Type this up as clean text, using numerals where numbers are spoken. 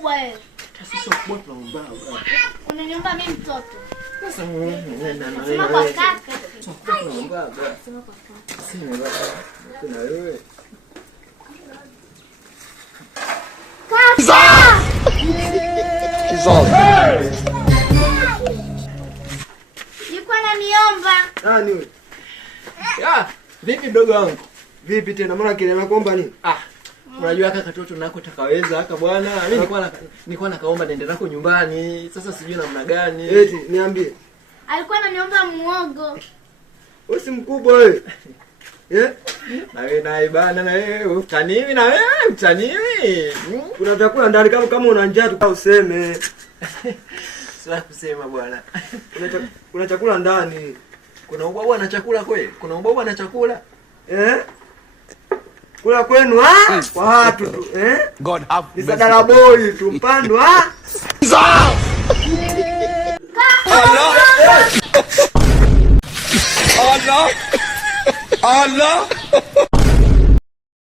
mkubwa wewe. Sasa kwa tunaomba. Unaniomba mimi mtoto. Sasa nenda. Sema kwa kaka. Tunaomba. Sema kwa kaka. Sema baba. Kuna wewe. Kaka! Yuko ananiomba. Nani wewe? Vipi mdogo wangu? Vipi tena mbona kile kuomba nini? Unajua kaka katoto nako takaweza haka bwana. Mimi nilikuwa nakaomba nende nako nyumbani. Sasa sijui namna gani. Eti niambie. Alikuwa ananiomba muogo. Wewe si mkubwa wewe. Na wewe naye bana na wewe utaniwi na wewe utaniwi. Kuna vyakula ndani kama una njaa tu useme. Sasa kusema bwana. Kuna chakula ndani. Kuna ubwabwa na chakula kweli? Kuna ubwabwa na chakula? Kula kwenu kwa watu tu God have ni sadala boy tu mpando Allah.